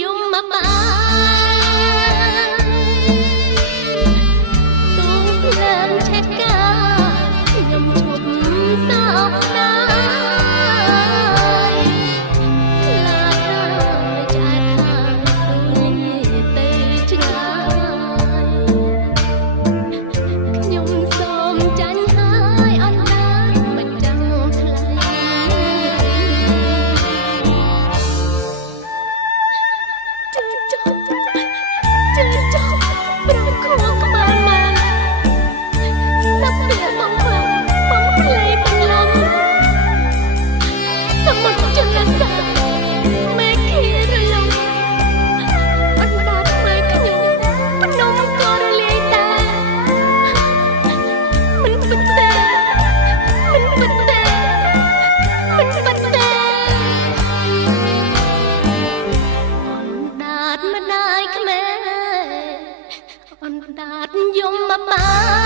យំមកបានទូភ្លើងឆេះកាខ្ញុំឈប់សោកស្ដាយឡាឆ្អែតខាងទូលាទៅឆ្ងាយខ្ញុំសូមចាញ់ហើយអត់ដាច់មិនចាំថ្លៃជឿចុះប្រងខួរក្បាលមកស្ដាប់ពាក្យបងខ្លាំងបងភ្លេបងលំសមុទ្រជនសាមេឃារលំអណ្ដាតមកខ្ញុំភ្នំក៏រលាយតាមិនពិតទេមិនពិតទេមិនពិតទេអណ្ដាតម្ដាយខ្មែរអណ្ដាតយំមកបាន